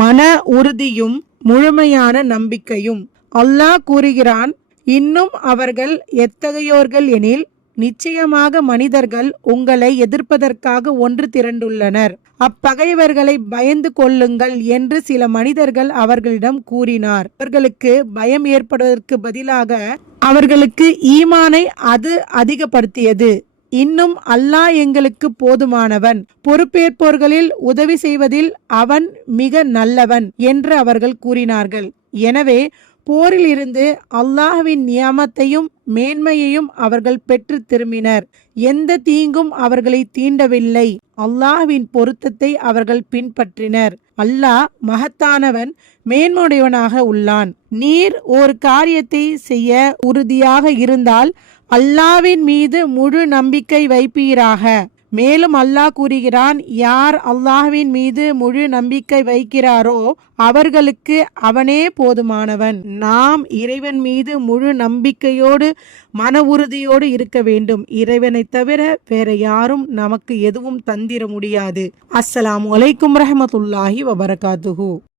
மன உறுதியும் முழுமையான நம்பிக்கையும். அல்லாஹ் கூறுகிறான், இன்னும் அவர்கள் எத்தகையோர்கள் எனில், நிச்சயமாக மனிதர்கள் உங்களை எதிர்ப்பதற்காக ஒன்று திரண்டுள்ளனர். அப்பகைவர்களை பயந்து கொள்ளுங்கள் என்று சில மனிதர்கள் அவர்களிடம் கூறினார். அவர்களுக்கு பயம் ஏற்படுவதற்கு பதிலாக அவர்களுக்கு ஈமானை அது அதிகப்படுத்தியது. இன்னும் அல்லாஹ் எங்களுக்கு போதுமானவன், பொறுப்பேற்போர்களில் உதவி செய்வதில் அவன் மிக நல்லவன் என்று அவர்கள் கூறினார்கள். எனவே போரில் இருந்து அல்லாஹ்வின் நியாமத்தையும் மேன்மையையும் அவர்கள் பெற்று திரும்பினர். எந்த தீங்கும் அவர்களை தீண்டவில்லை. அல்லாஹ்வின் பொருத்தத்தை அவர்கள் பின்பற்றினர். அல்லாஹ் மகத்தானவன், மேன்மையுடையவனாக உள்ளான். நீர் ஒரு காரியத்தை செய்ய உறுதியாக இருந்தால் அல்லாஹ்வின் மீது முழு நம்பிக்கை வைப்பீராக. மேலும் அல்லாஹ் கூறுகிறான், யார் அல்லாஹ்வின் மீது முழு நம்பிக்கை வைக்கிறாரோ அவர்களுக்கு அவனே போதுமானவன். நாம் இறைவன் மீது முழு நம்பிக்கையோடு மன உறுதியோடு இருக்க வேண்டும். இறைவனை தவிர வேற யாரும் நமக்கு எதுவும் தந்திர முடியாது. அஸ்ஸலாமு அலைக்கும் ரஹ்மத்துல்லாஹி வபரகாத்துஹு.